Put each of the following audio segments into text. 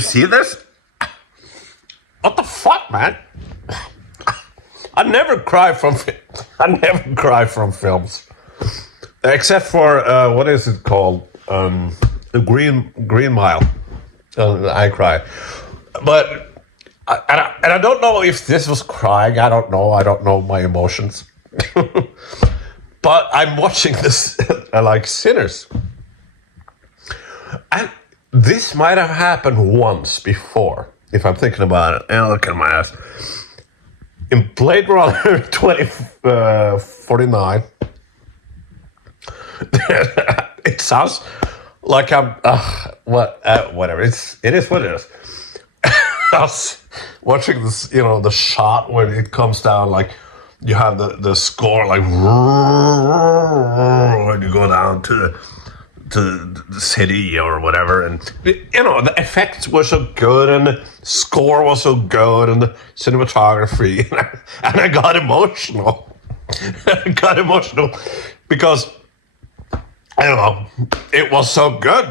see this? What the fuck, man? I never cry from films, except for what is it called? The Green Mile. I cry, but I don't know if this was crying. I don't know. I don't know my emotions. But I'm watching this like Sinners, and this might have happened once before, if I'm thinking about it. And look at my ass. In Blade Runner 2049, it sounds like I'm whatever. It is what it is. I was watching this, the shot when it comes down, like you have the score, like when you go down to the city or whatever, and the effects were so good and the score was so good and the cinematography, and I got emotional. I got emotional because I don't know, it was so good.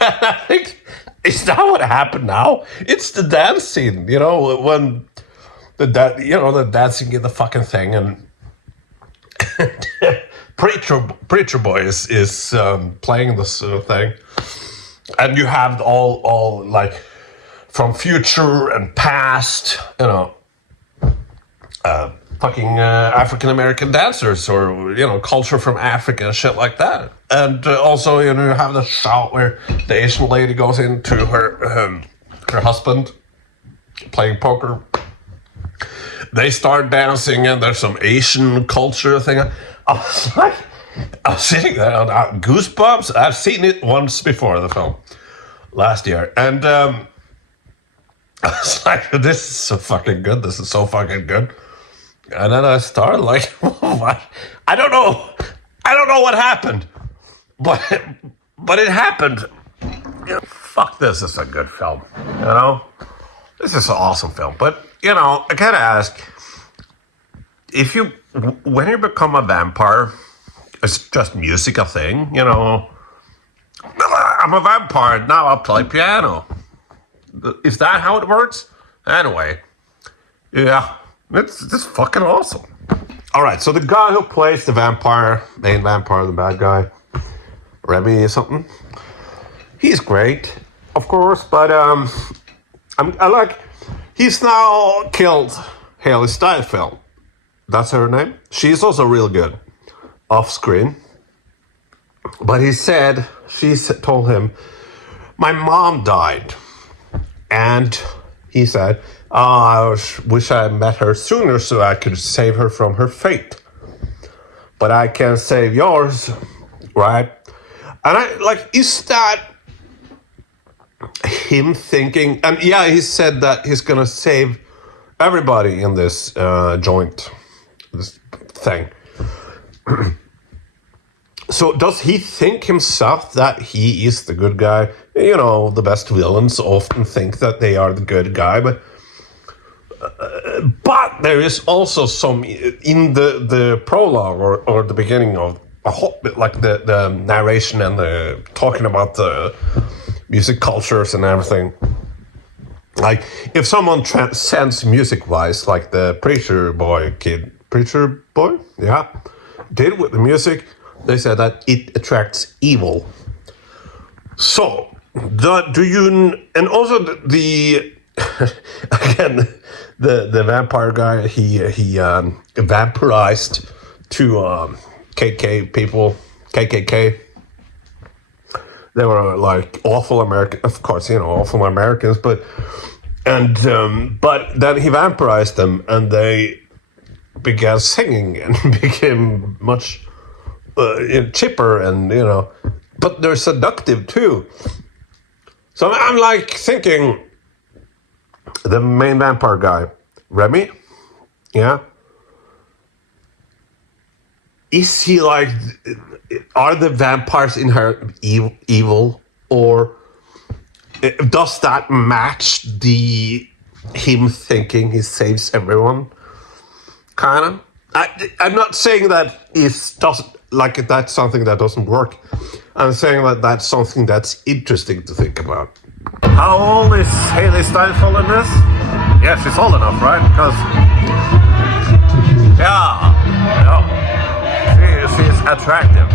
I think, is that what happened now? It's the dance scene, when the dancing in the fucking thing, and Preacher Boy is playing this thing, and you have all like from future and past, fucking African American dancers, or culture from Africa and shit like that. And also you have the shot where the Asian lady goes into her husband playing poker. They start dancing, and there's some Asian culture thing. I was sitting there on goosebumps. I've seen it once before, the film, last year, and I was like, "This is so fucking good. This is so fucking good." And then I started like, what? I don't know what happened, but it happened. Fuck, this is a good film. This is an awesome film. But I gotta ask, when you become a vampire, is just music a thing? I'm a vampire, now I play piano. Is that how it works? Anyway, yeah, it's fucking awesome. All right, so the guy who plays the main vampire, the bad guy, Remy or something, he's great, of course, but he's now killed Haley Steinfeld. That's her name. She's also real good off screen. But she told him, my mom died. And he said, I wish I met her sooner so I could save her from her fate. But I can't save yours, right? And is that him thinking? And yeah, he said that he's gonna save everybody in this joint, this thing. So does he think himself that he is the good guy? The best villains often think that they are the good guy, but there is also some in the prologue or the beginning of a whole bit, like the narration and the talking about the music cultures and everything. Like if someone transcends music-wise, like the Preacher Boy, yeah, did with the music, they said that it attracts evil. So, do you, and also the again, the vampire guy, he vampirized two KKK. They were like awful American, of course, awful Americans, but then he vampirized them, and they began singing and became much chipper, and but they're seductive too. So I'm like thinking, the main vampire guy, Remy, yeah, is he like? Are the vampires inherently evil, or does that match him thinking he saves everyone? Kind of. I'm not saying that that's something that doesn't work. I'm saying that that's something that's interesting to think about. How old is Haley Steinfeld in this? Yeah, she's old enough, right? Because she's attractive.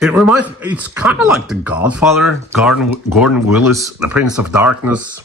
It reminds me, it's kind of like The Godfather, Gordon Willis, The Prince of Darkness.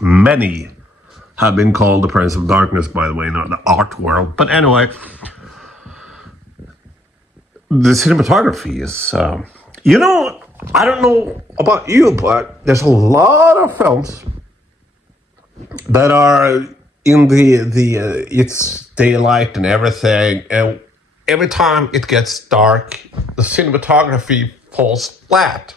Many have been called The Prince of Darkness, by the way, not the art world. But anyway, the cinematography is, I don't know about you, but there's a lot of films that are in the it's daylight and everything, and every time it gets dark, the cinematography falls flat.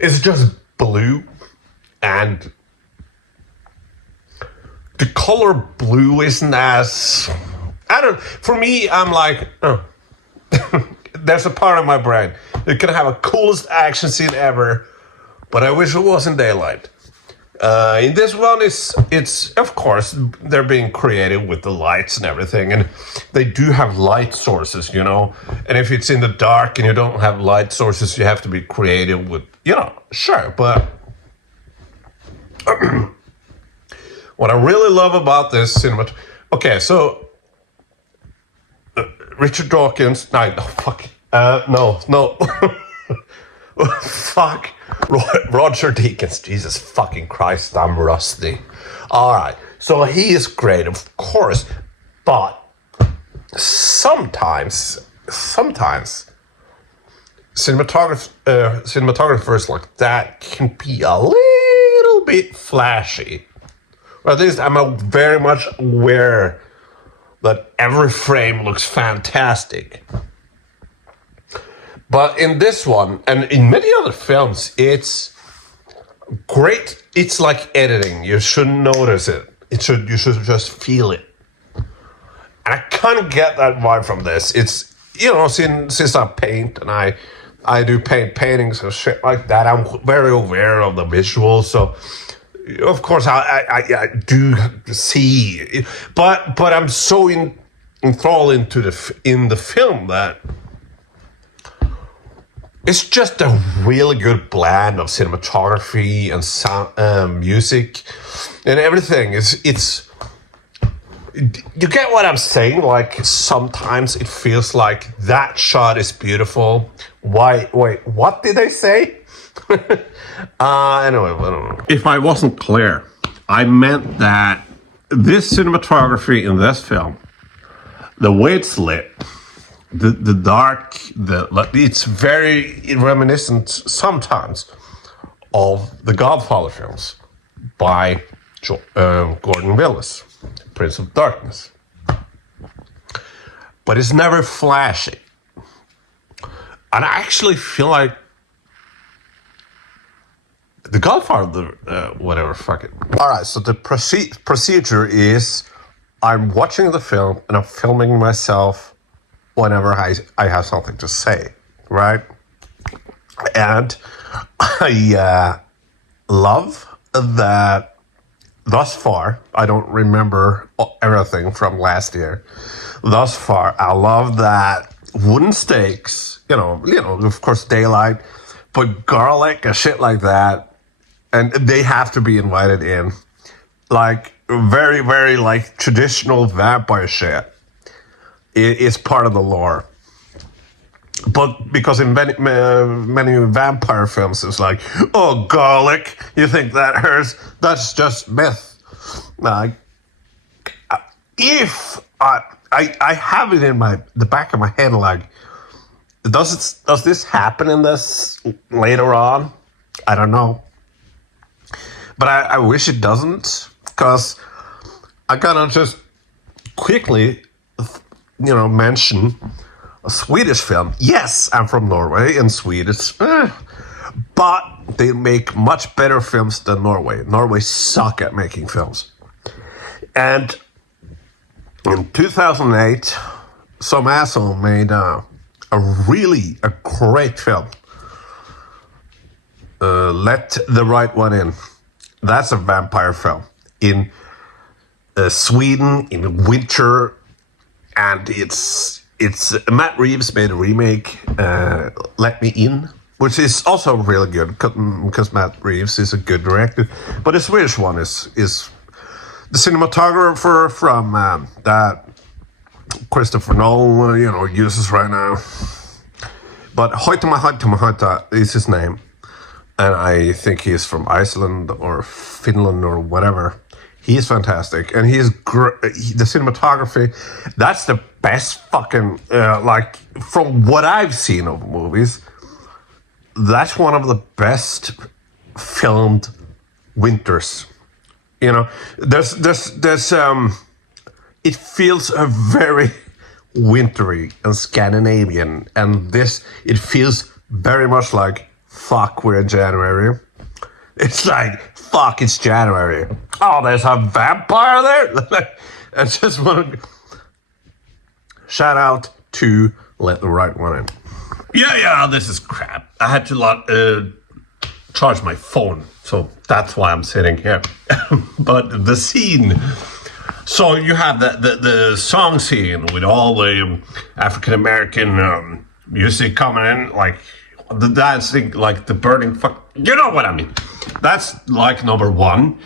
It's just blue, and the color blue isn't as, for me, I'm like, there's a part of my brain that can have a coolest action scene ever, but I wish it wasn't daylight. In this one, it's of course they're being creative with the lights and everything, and they do have light sources, And if it's in the dark and you don't have light sources, you have to be creative with, sure. But what I really love about this cinema, okay, so Richard Dawkins, no. Fuck. Roger Deakins. Jesus fucking Christ, I'm rusty. Alright, so he is great, of course, but sometimes cinematographers like that can be a little bit flashy. Or at least I'm very much aware that every frame looks fantastic. But in this one, and in many other films, it's great. It's like editing. You shouldn't notice it. You should just feel it. And I kind of get that vibe from this. It's, since I paint and I do paintings and shit like that, I'm very aware of the visuals. So, of course, I do see, but I'm so enthralled into the film that it's just a really good blend of cinematography and sound, music, and everything. It's you get what I'm saying? Like sometimes it feels like that shot is beautiful. Wait, what did they say? Anyway, I don't know. If I wasn't clear, I meant that this cinematography in this film, the way it's lit, the dark, it's very reminiscent sometimes of the Godfather films by Gordon Willis, Prince of Darkness. But it's never flashy. And I actually feel like the Godfather, whatever, fuck it. All right, so the procedure is I'm watching the film and I'm filming myself whenever I have something to say, right? And I love that thus far, I don't remember everything from last year. Thus far, I love that wooden stakes, of course, daylight, put garlic and shit like that, and they have to be invited in. Like, very, very, like, traditional vampire shit. It's part of the lore. But because in many vampire films, it's like, oh, garlic, you think that hurts? That's just myth. Like, if I have it in the back of my head, like, does this happen in this later on? I don't know. But I wish it doesn't, because I gotta just quickly, mention a Swedish film. Yes, I'm from Norway, and Swedish, but they make much better films than Norway. Norway suck at making films. And in 2008, some asshole made a great film. Let the Right One In. That's a vampire film in Sweden in winter, and it's Matt Reeves made a remake, Let Me In, which is also really good because Matt Reeves is a good director. But the Swedish one is the cinematographer from that Christopher Nolan, uses right now. But Hoytema is his name, and I think he's from Iceland or Finland or whatever. He's fantastic, and he's the cinematography. That's the best fucking from what I've seen of movies. That's one of the best filmed winters. There's it feels a very wintry and Scandinavian, and it feels very much like fuck, we're in January. It's like fuck, it's January. Oh, there's a vampire there. I just want to shout out to Let the Right One In. Yeah, this is crap. I had to charge my phone, so that's why I'm sitting here. But the scene. So you have the song scene with all the African American music coming in, like the dancing, like the burning fuck. You know what I mean? That's like number one.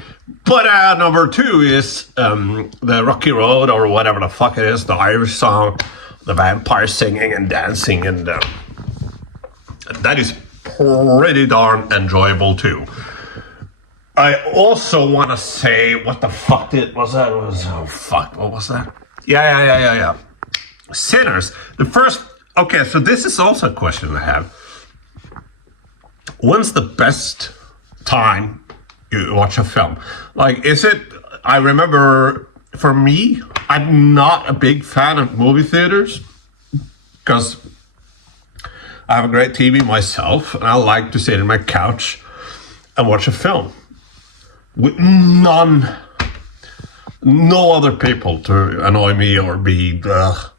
But number two is the Rocky Road or whatever the fuck it is, the Irish song, the vampire singing and dancing, and that is pretty darn enjoyable too. I also want to say, what the fuck was that? What was that? Yeah. Sinners. Okay, so this is also a question I have. When's the best time you watch a film? Like, I remember, for me, I'm not a big fan of movie theaters because I have a great TV myself, and I like to sit on my couch and watch a film with no other people to annoy me or be. But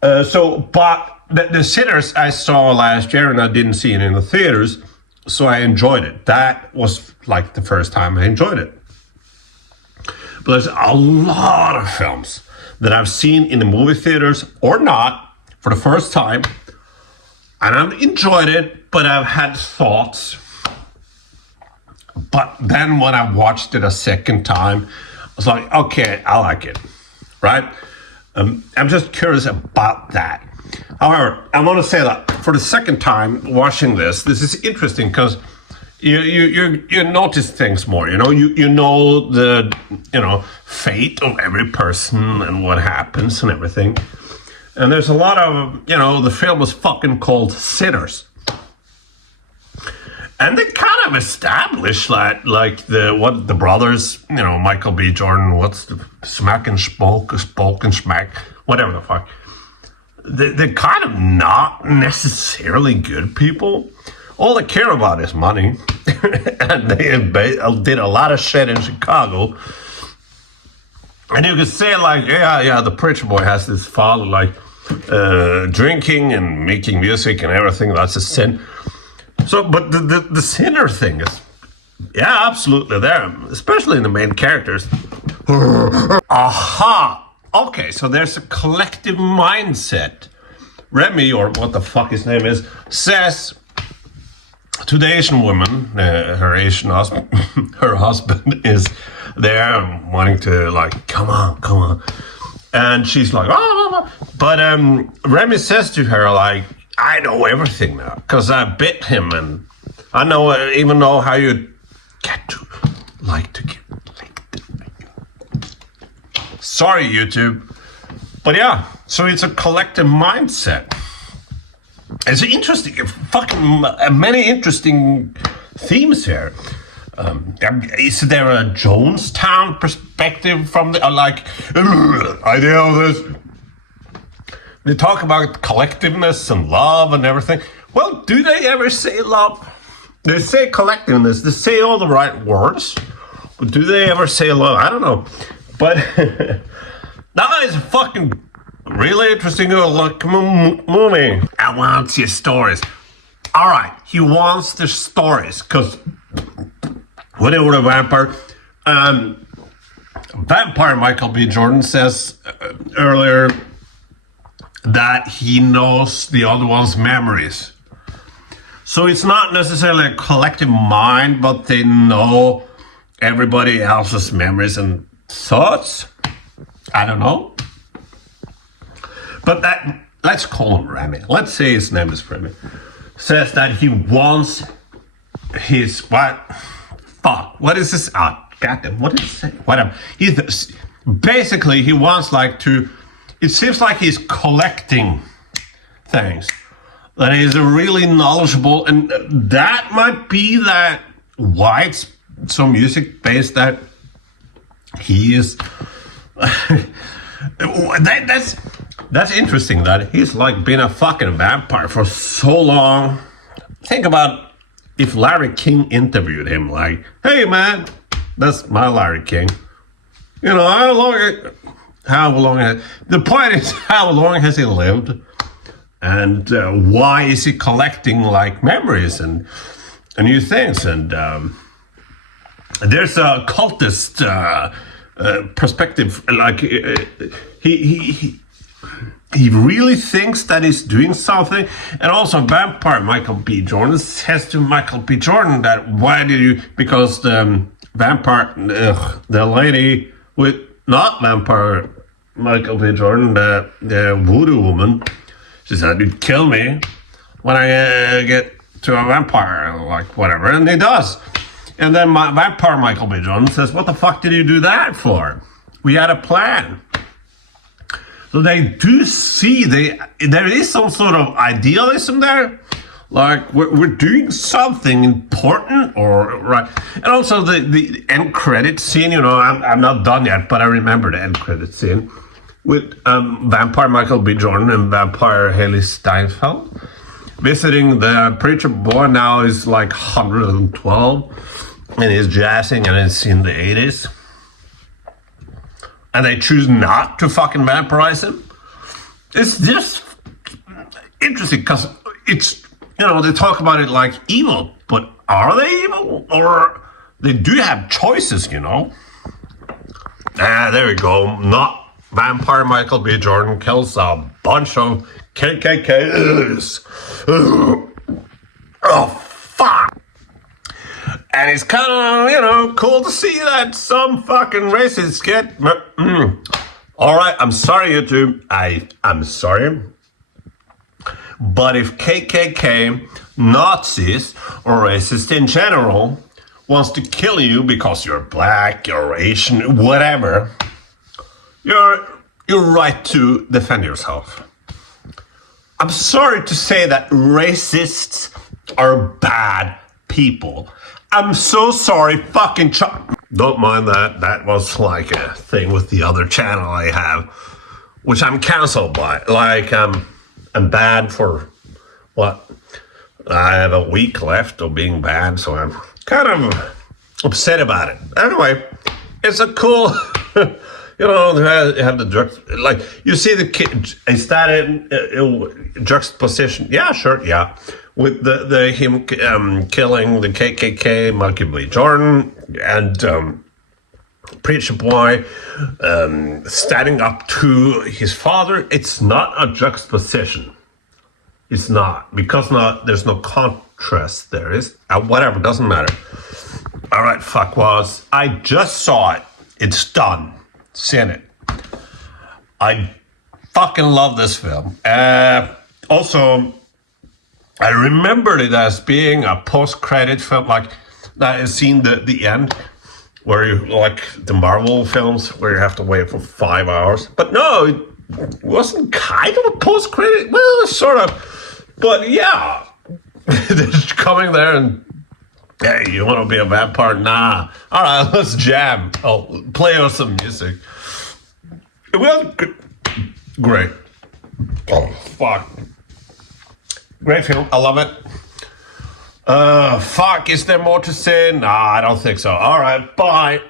the Sinners I saw last year, and I didn't see it in the theaters, so I enjoyed it. That was like the first time I enjoyed it. But there's a lot of films that I've seen in the movie theaters or not for the first time, and I've enjoyed it, but I've had thoughts. But then when I watched it a second time, I was like, okay, I like it, right? I'm just curious about that. However, I want to say that for the second time watching this is interesting because you notice things more. You know the fate of every person and what happens and everything. And there's a lot of the film was fucking called Sinners. And they kind of established that, like the brothers, Michael B. Jordan, what's the Smack and Spoke and Smack, whatever the fuck. They're kind of not necessarily good people. All they care about is money, and they did a lot of shit in Chicago. And you could say like, yeah, the preacher boy has this father like drinking and making music and everything. That's a sin. So, but the sinner thing is, yeah, absolutely there, especially in the main characters. Aha! Okay, so there's a collective mindset. Remy, or what the fuck his name is, says to the Asian woman, her Asian husband, her husband is there wanting to like, come on. And she's like, oh. But Remy says to her like, I know everything now because I bit him, and I even know how you get to like to get licked. Sorry, YouTube, but yeah. So it's a collective mindset. It's interesting, fucking many interesting themes here. Is there a Jonestown perspective from the idea of this? They talk about collectiveness and love and everything. Well, do they ever say love? They say collectiveness. They say all the right words. But do they ever say love? I don't know. But that is a fucking really interesting movie. I want your stories. All right, he wants the stories because whatever the vampire. Vampire Michael B. Jordan says earlier that he knows the other one's memories. So it's not necessarily a collective mind, but they know everybody else's memories and thoughts. I don't know. But that, let's call him Remy. Let's say his name is Remy. Says that he wants his, what is this? Goddamn, what is it? Whatever. Basically, he wants it seems like he's collecting things. That he's really knowledgeable, and that might be why it's so music based that he is. That's interesting that he's been a fucking vampire for so long. Think about if Larry King interviewed him, hey man, that's my Larry King. You know, how long, the point is, how long has he lived? And why is he collecting memories and new things? And there's a cultist perspective. He really thinks that he's doing something. And also vampire Michael B. Jordan says to Michael B. Jordan that because the vampire, the lady with not vampire Michael B. Jordan, the voodoo woman, she said, you'd kill me when I get to a vampire, whatever. And he does. And then my vampire Michael B. Jordan says, what the fuck did you do that for? We had a plan. So they do see, there is some sort of idealism there. We're doing something important, right? And also the end credit scene, I'm not done yet, but I remember the end credit scene. With vampire Michael B. Jordan and vampire Haley Steinfeld visiting the preacher boy. Now is 112 and he's jazzing and it's in the 80s. And they choose not to fucking vampirize him. It's just interesting because it's, they talk about it like evil, but are they evil? Or they do have choices, there we go. Not vampire Michael B. Jordan kills a bunch of KKKs. Oh, fuck. And it's kind of, cool to see that some fucking racists get... All right, I'm sorry, YouTube. I'm sorry. But if KKK, Nazis, or racists in general wants to kill you because you're black, you're Asian, whatever... You're right to defend yourself. I'm sorry to say that racists are bad people. I'm so sorry, fucking Don't mind that. That was a thing with the other channel I have, which I'm canceled by. I'm banned for what? I have a week left of being banned, so I'm kind of upset about it. Anyway, it's a cool... they have the drugs. You see the kid, is that in juxtaposition? Yeah, sure, yeah. With him killing the KKK, Michael B. Jordan, and Preacher Boy standing up to his father. It's not a juxtaposition. It's not. Because there's no contrast there. Whatever, doesn't matter. All right, fuckwads. I just saw it. It's done. Seen it. I fucking love this film. Also, I remembered it as being a post-credit film, that I've seen the end, where you the Marvel films where you have to wait for 5 hours. But no, it wasn't kind of a post-credit. Well, sort of. But yeah, they're coming there and, hey, you want to be a vampire? Nah. All right, let's jam. I'll play us some music. It was great. Oh, fuck. Great film. I love it. Fuck, is there more to say? Nah, I don't think so. All right, bye.